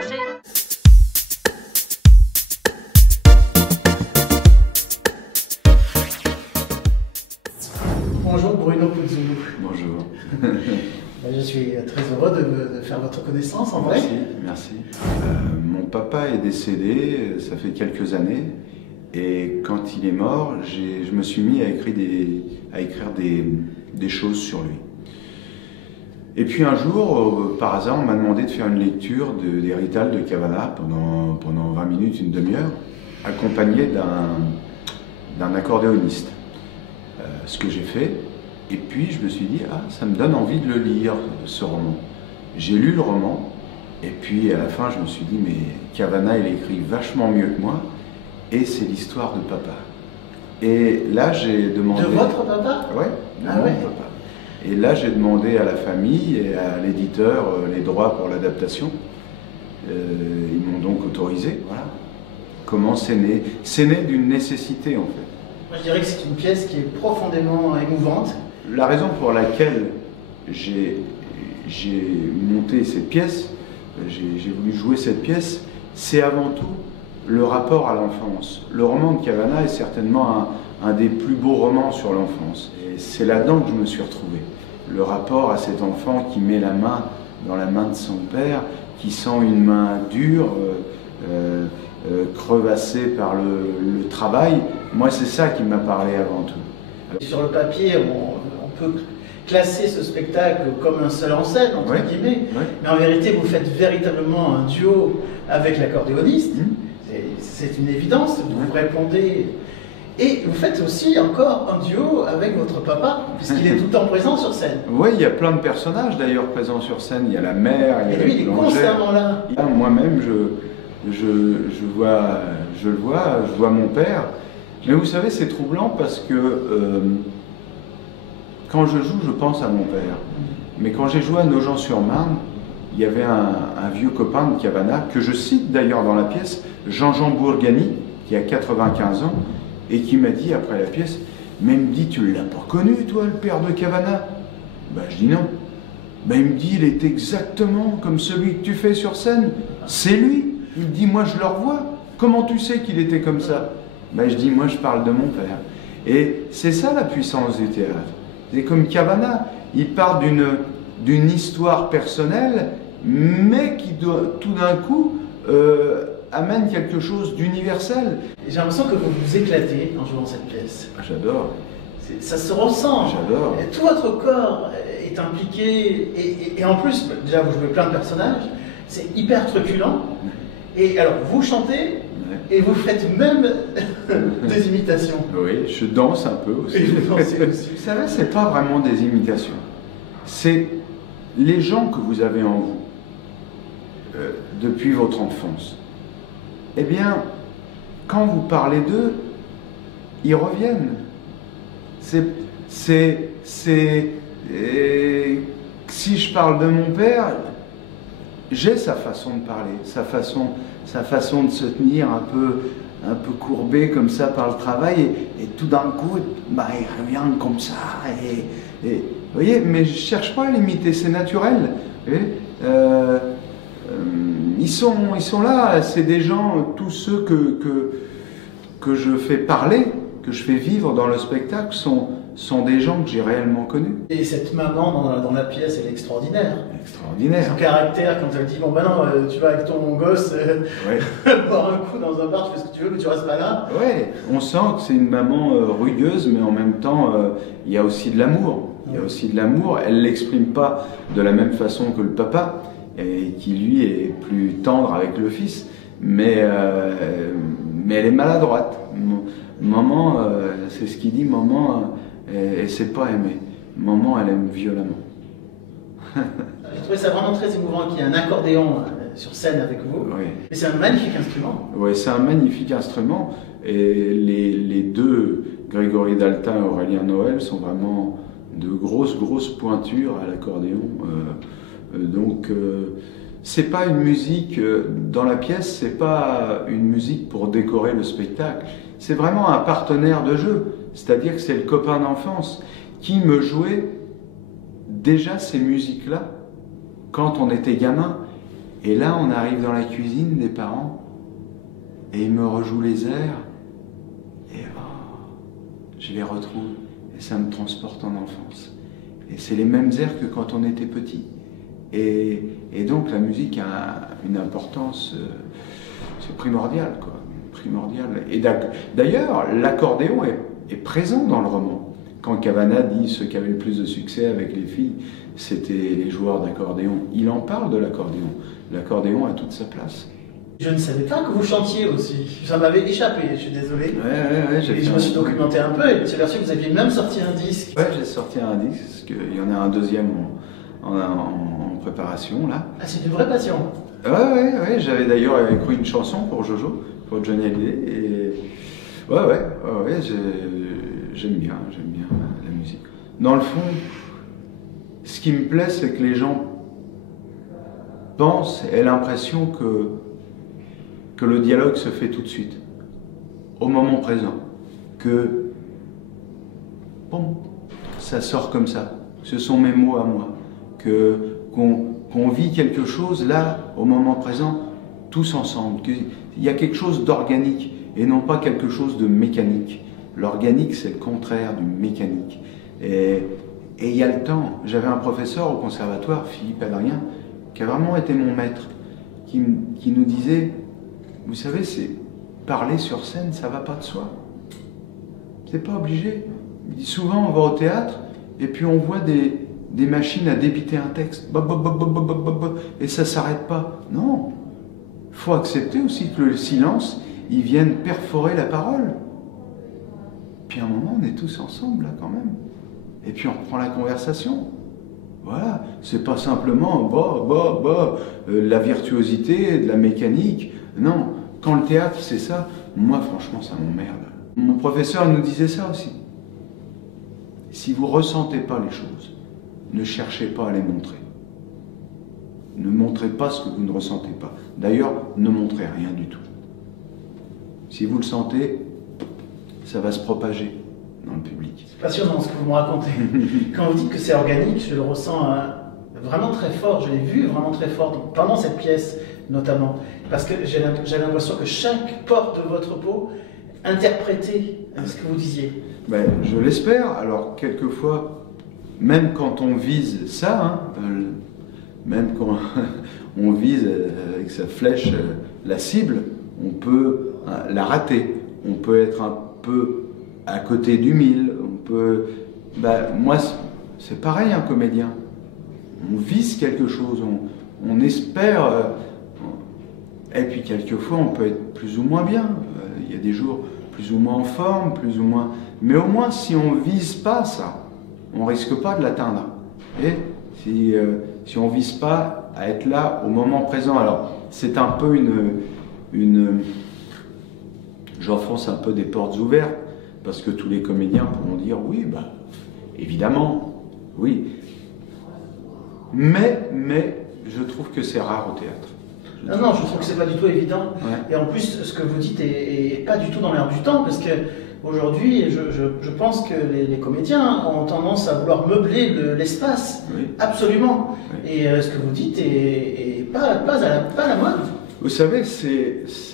projet. Bonjour Bruno Puzzolo. Bonjour. Je suis très heureux de faire votre connaissance en vrai. Merci, merci. Mon papa est décédé, ça fait quelques années, et quand il est mort, je me suis mis à écrire des choses sur lui. Et puis un jour, par hasard, on m'a demandé de faire une lecture des Ritals de Cavana pendant 20 minutes, une demi-heure, accompagné d'un accordéoniste. Ce que j'ai fait, et puis je me suis dit, ah, ça me donne envie de le lire, ce roman. J'ai lu le roman, et puis à la fin je me suis dit, mais Cavana il écrit vachement mieux que moi, et c'est l'histoire de papa. Et là j'ai demandé... De votre papa? Ouais, de mon papa. Et là j'ai demandé à la famille et à l'éditeur les droits pour l'adaptation. Ils m'ont donc autorisé, voilà. Comment c'est né? C'est né d'une nécessité en fait. Moi, je dirais que c'est une pièce qui est profondément émouvante. La raison pour laquelle j'ai monté cette pièce, j'ai voulu jouer cette pièce, c'est avant tout le rapport à l'enfance. Le roman de Cavana est certainement un des plus beaux romans sur l'enfance. Et c'est là-dedans que je me suis retrouvé. Le rapport à cet enfant qui met la main dans la main de son père, qui sent une main dure, crevassée par le travail. Moi, c'est ça qui m'a parlé avant tout. Sur le papier, on peut classer ce spectacle comme un seul en scène, entre guillemets, mais en vérité, vous faites véritablement un duo avec l'accordéoniste. C'est une évidence, vous répondez. Et vous faites aussi encore un duo avec votre papa, puisqu'il est tout le temps présent sur scène. Oui, il y a plein de personnages d'ailleurs présents sur scène. Il y a la mère, il y a la lui, il est constamment là. Moi-même, je le vois mon père. Mais vous savez, c'est troublant parce que quand je joue, je pense à mon père. Mais quand j'ai joué à Nogent-sur-Marne, il y avait un vieux copain de Cavana, que je cite d'ailleurs dans la pièce, Jean-Jean Bourgani, qui a 95 ans, et qui m'a dit après la pièce, mais il me dit, tu l'as pas connu toi, le père de Cavana? Ben je dis non. Ben il me dit, il est exactement comme celui que tu fais sur scène. C'est lui. Il me dit, moi je le revois. Comment tu sais qu'il était comme ça? Ben, je dis, moi je parle de mon père. Et c'est ça la puissance du théâtre. C'est comme Cavana, il part d'une histoire personnelle, mais qui tout d'un coup amène quelque chose d'universel. J'ai l'impression que vous vous éclatez en jouant cette pièce. J'adore. Ça se ressent. J'adore. Tout votre corps est impliqué, et en plus, déjà vous jouez plein de personnages, c'est hyper truculent. Et alors vous chantez, et vous faites même des imitations. Oui, je danse un peu aussi. Vous savez, c'est pas vraiment des imitations. C'est les gens que vous avez en vous depuis votre enfance. Eh bien, quand vous parlez d'eux, ils reviennent. Si je parle de mon père, j'ai sa façon de parler, sa façon de se tenir un peu courbé comme ça par le travail, et tout d'un coup, bah, il revient comme ça. Vous voyez, mais je ne cherche pas à l'imiter, c'est naturel. Ils sont là, c'est des gens, tous ceux que je fais parler, que je fais vivre dans le spectacle, sont des gens que j'ai réellement connus. Et cette maman dans la pièce, elle est extraordinaire. Extraordinaire. Son caractère, quand elle dit, bon ben non, tu vas avec ton gosse boire un coup dans un bar, tu fais ce que tu veux, mais tu restes pas là. Oui, on sent que c'est une maman rugueuse, mais en même temps, il y a aussi de l'amour. Il y a aussi de l'amour. Elle ne l'exprime pas de la même façon que le papa, et qui lui est plus tendre avec le fils, mais elle est maladroite. Maman, c'est ce qu'il dit, maman, elle ne sait pas aimer. Maman, elle aime violemment. J'ai trouvé ça vraiment très émouvant qu'il y ait un accordéon sur scène avec vous. Oui. Et c'est un magnifique instrument. Oui, c'est un magnifique instrument. Et les deux, Grégory Daltin et Aurélien Noël, sont vraiment de grosses pointures à l'accordéon. C'est pas une musique dans la pièce, c'est pas une musique pour décorer le spectacle. C'est vraiment un partenaire de jeu. C'est-à-dire que c'est le copain d'enfance qui me jouait déjà ces musiques-là quand on était gamin. Et là, on arrive dans la cuisine des parents, et ils me rejouent les airs, et je les retrouve, et ça me transporte en enfance. Et c'est les mêmes airs que quand on était petit. Et donc la musique a une importance, c'est primordial, quoi. Primordial. Et d'ailleurs, l'accordéon est présent dans le roman. Quand Cavana dit ceux qui avaient le plus de succès avec les filles, c'était les joueurs d'accordéon. Il en parle de l'accordéon. L'accordéon a toute sa place. Je ne savais pas que vous chantiez aussi. Ça m'avait échappé, je suis désolé. Ouais, et je me suis documenté un peu et je me suis aperçu que vous aviez même sorti un disque. Ouais, j'ai sorti un disque, parce qu'il y en a un deuxième en préparation, là. Ah, c'est une vraie passion. Ouais, j'avais d'ailleurs écrit une chanson pour Jojo, pour Johnny Hallyday, et ouais, j'aime bien la musique. Dans le fond, ce qui me plaît, c'est que les gens pensent, aient l'impression que le dialogue se fait tout de suite, au moment présent, que bon, ça sort comme ça, ce sont mes mots à moi, qu'on vit quelque chose là, au moment présent, tous ensemble, qu'il y a quelque chose d'organique et non pas quelque chose de mécanique. L'organique, c'est le contraire du mécanique. Et il y a le temps. J'avais un professeur au conservatoire, Philippe Adrien, qui a vraiment été mon maître, qui nous disait, vous savez, c'est parler sur scène, ça va pas de soi. C'est pas obligé. Il dit souvent, on va au théâtre et puis on voit des machines à débiter un texte, et ça s'arrête pas. Non, il faut accepter aussi que le silence, il vienne perforer la parole. Puis à un moment, on est tous ensemble là quand même. Et puis on reprend la conversation. Voilà, c'est pas simplement la virtuosité, de la mécanique. Non, quand le théâtre c'est ça, moi franchement ça m'emmerde. Mon professeur nous disait ça aussi. Si vous ressentez pas les choses, ne cherchez pas à les montrer. Ne montrez pas ce que vous ne ressentez pas. D'ailleurs, ne montrez rien du tout. Si vous le sentez, ça va se propager dans le public. C'est passionnant ce que vous me racontez. Quand vous dites que c'est organique, je le ressens vraiment très fort. Je l'ai vu vraiment très fort pendant cette pièce, notamment. Parce que j'ai l'impression que chaque porte de votre peau interprétait ce que vous disiez. Ben, je l'espère. Alors, quelquefois, même quand on vise ça, même quand on vise avec sa flèche la cible, on peut la rater. On peut être un peu à côté du mille. Moi, c'est pareil, un comédien. On vise quelque chose, on espère. Et puis, quelquefois, on peut être plus ou moins bien. Il y a des jours plus ou moins en forme, plus ou moins. Mais au moins, si on ne vise pas ça, on ne risque pas de l'atteindre. Et si on ne vise pas à être là au moment présent, alors c'est un peu j'enfonce un peu des portes ouvertes, parce que tous les comédiens pourront dire oui, évidemment, oui. Mais je trouve que c'est rare au théâtre. Non, je trouve que c'est pas du tout évident. Ouais. Et en plus, ce que vous dites est pas du tout dans l'air du temps, parce que aujourd'hui, je pense que les comédiens ont tendance à vouloir meubler l'espace, oui. Absolument. Oui. Et ce que vous dites est pas à la mode. Vous savez,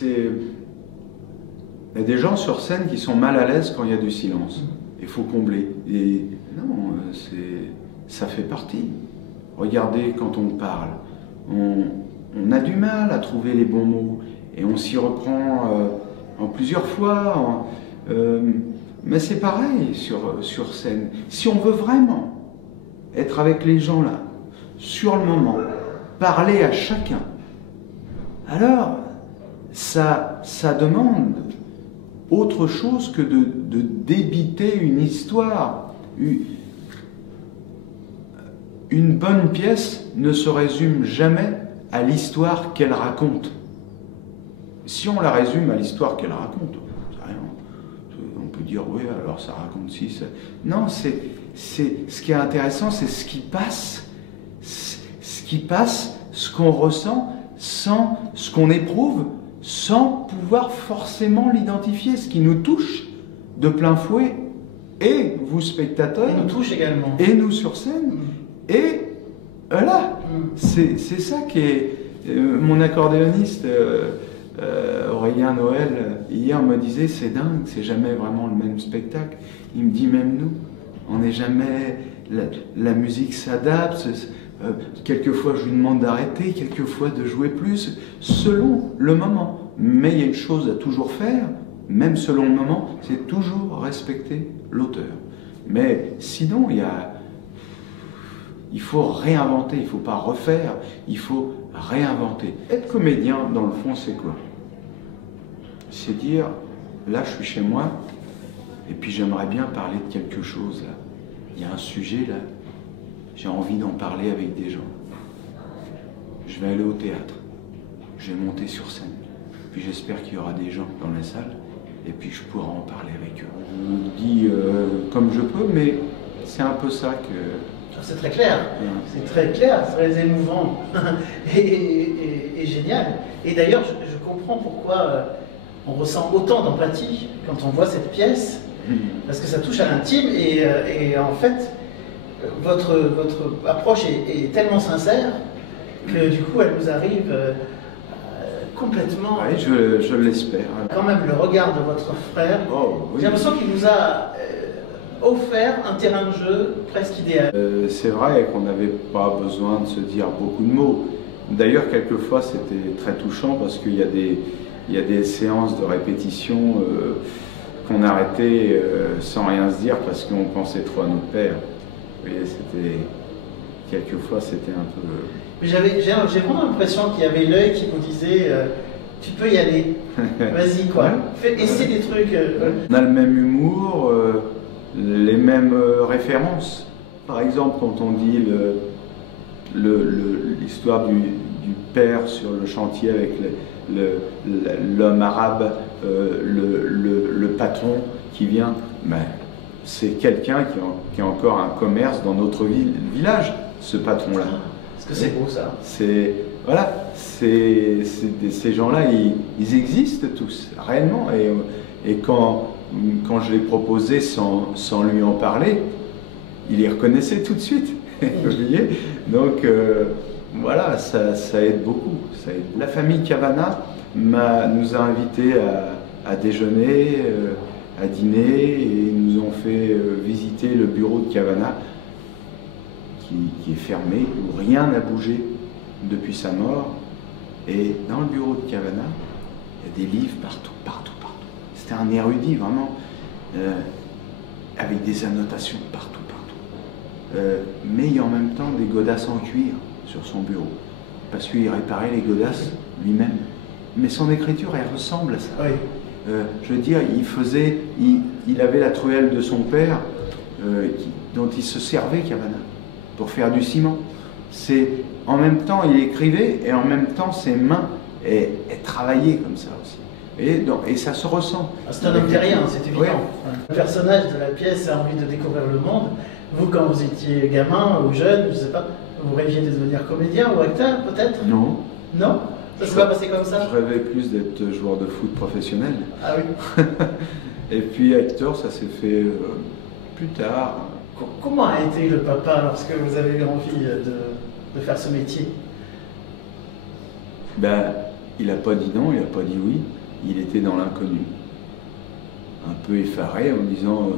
il y a des gens sur scène qui sont mal à l'aise quand il y a du silence. Il faut combler. Et non, ça fait partie. Regardez, quand on parle, on a du mal à trouver les bons mots et on s'y reprend en plusieurs fois. Mais c'est pareil sur scène. Si on veut vraiment être avec les gens là, sur le moment, parler à chacun, alors ça demande autre chose que de débiter une histoire. Une bonne pièce ne se résume jamais à l'histoire qu'elle raconte. Si on la résume à l'histoire qu'elle raconte, on peut dire oui, alors ça raconte si. Ça... Non, ce qui est intéressant, c'est ce qui passe, ce qu'on ressent, ce qu'on éprouve, sans pouvoir forcément l'identifier, ce qui nous touche de plein fouet, et vous spectateurs, et nous touche également, et nous sur scène, et voilà, c'est ça qui est... Mon accordéoniste, Aurélien Noël, hier me disait, c'est dingue, c'est jamais vraiment le même spectacle. Il me dit, même nous, on n'est jamais... La musique s'adapte, quelquefois je lui demande d'arrêter, quelquefois de jouer plus, selon le moment. Mais il y a une chose à toujours faire, même selon le moment, c'est toujours respecter l'auteur. Mais sinon, il faut réinventer, il ne faut pas refaire, il faut réinventer. Être comédien, dans le fond, c'est quoi? C'est dire, là je suis chez moi, et puis j'aimerais bien parler de quelque chose là. Il y a un sujet là, j'ai envie d'en parler avec des gens. Je vais aller au théâtre, je vais monter sur scène, puis j'espère qu'il y aura des gens dans la salle, et puis je pourrai en parler avec eux. Je vous le dis comme je peux, mais c'est un peu ça que... C'est très clair, c'est très clair, très émouvant et génial. Et d'ailleurs, je comprends pourquoi on ressent autant d'empathie quand on voit cette pièce, parce que ça touche à l'intime et en fait, votre approche est tellement sincère que du coup, elle nous arrive complètement... Oui, je l'espère. Quand même, le regard de votre frère, oui. J'ai l'impression qu'il vous a offert un terrain de jeu presque idéal. C'est vrai qu'on n'avait pas besoin de se dire beaucoup de mots. D'ailleurs, quelquefois, c'était très touchant parce qu'il y a des séances de répétition qu'on arrêtait sans rien se dire parce qu'on pensait trop à notre père. Vous voyez, quelquefois, c'était un peu... J'ai vraiment l'impression qu'il y avait l'œil qui vous disait tu peux y aller, vas-y quoi, essaie des trucs. On a le même humour, les mêmes références. Par exemple, quand on dit l'histoire du père sur le chantier avec l'homme arabe, le patron qui vient, ben, c'est quelqu'un qui a encore un commerce dans notre village, ce patron-là. Est-ce que c'est beau ça? Voilà, ces gens-là, ils existent tous, réellement. Et quand je les proposais sans lui en parler, il les reconnaissait tout de suite. Vous voyez? Donc voilà, ça aide beaucoup. Ça aide. La famille Cavana nous a invités à déjeuner, à dîner, et ils nous ont fait visiter le bureau de Cavana qui est fermé, où rien n'a bougé depuis sa mort. Et dans le bureau de Cavana, il y a des livres partout. C'était un érudit vraiment, avec des annotations partout. Mais en même temps des godasses en cuir sur son bureau, parce qu'il réparait les godasses lui-même. Mais son écriture, elle ressemble à ça. Oui. Je veux dire, il avait la truelle de son père, dont il se servait, Cavana, pour faire du ciment. En même temps, il écrivait, et en même temps, ses mains elles travaillaient comme ça aussi. Et ça se ressent. C'est un homme terrien, c'est évident. Oui. Le personnage de la pièce a envie de découvrir le monde. Vous, quand vous étiez gamin ou jeune, je ne sais pas, vous rêviez de devenir comédien ou acteur, peut-être? Non. Non? Ça s'est pas passé comme ça? Je rêvais plus d'être joueur de foot professionnel. Ah oui. Et puis acteur, ça s'est fait plus tard. Comment a été le papa lorsque vous avez eu envie de faire ce métier? Ben, il n'a pas dit non, il n'a pas dit oui. Il était dans l'inconnu. Un peu effaré en disant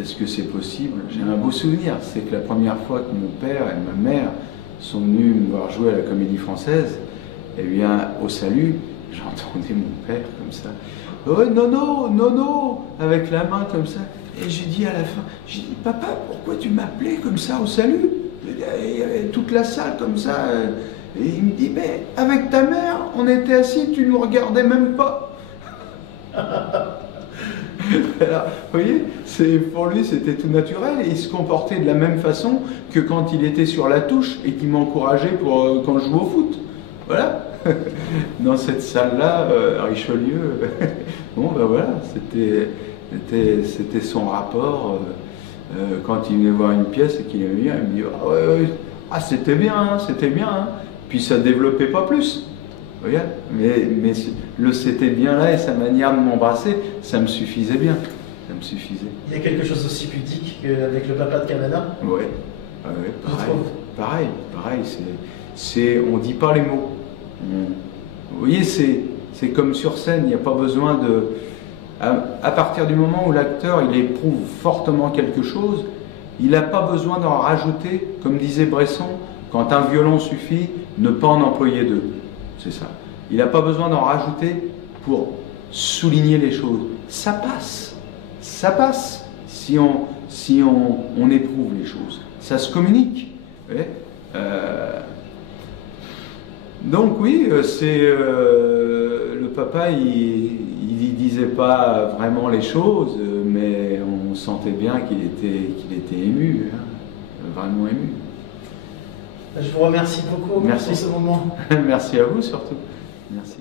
est-ce que c'est possible? J'ai un beau souvenir, c'est que la première fois que mon père et ma mère sont venus me voir jouer à la Comédie Française, eh bien, au salut, j'entendais mon père comme ça. Oh, non, avec la main comme ça. Et j'ai dit à la fin, j'ai dit, papa, pourquoi tu m'appelais comme ça au salut? Il y avait toute la salle comme ça. Et il me dit, mais avec ta mère, on était assis, tu nous regardais même pas. Alors, vous voyez, pour lui, c'était tout naturel. Et il se comportait de la même façon que quand il était sur la touche et qu'il m'encourageait quand je jouais au foot. Voilà. Dans cette salle-là, Richelieu, bon ben voilà, c'était son rapport. Quand il venait voir une pièce et qu'il aimait bien, il me dit ah c'était bien, hein. Puis ça développait pas plus. Regarde, mais le c'était bien là et sa manière de m'embrasser, ça me suffisait bien. Ça me suffisait. Il y a quelque chose aussi pudique qu'avec le papa de Cavana? Ouais, pareil. On dit pas les mots. Vous voyez, c'est comme sur scène, il n'y a pas besoin de... À partir du moment où l'acteur il éprouve fortement quelque chose, il n'a pas besoin d'en rajouter, comme disait Bresson, quand un violon suffit, ne pas en employer deux. C'est ça. Il n'a pas besoin d'en rajouter pour souligner les choses. Ça passe. Ça passe si on éprouve les choses. Ça se communique. Donc oui, le papa, il disait pas vraiment les choses, mais on sentait bien qu'il était ému, hein, vraiment ému. Je vous remercie beaucoup pour ce moment. Merci à vous surtout. Merci.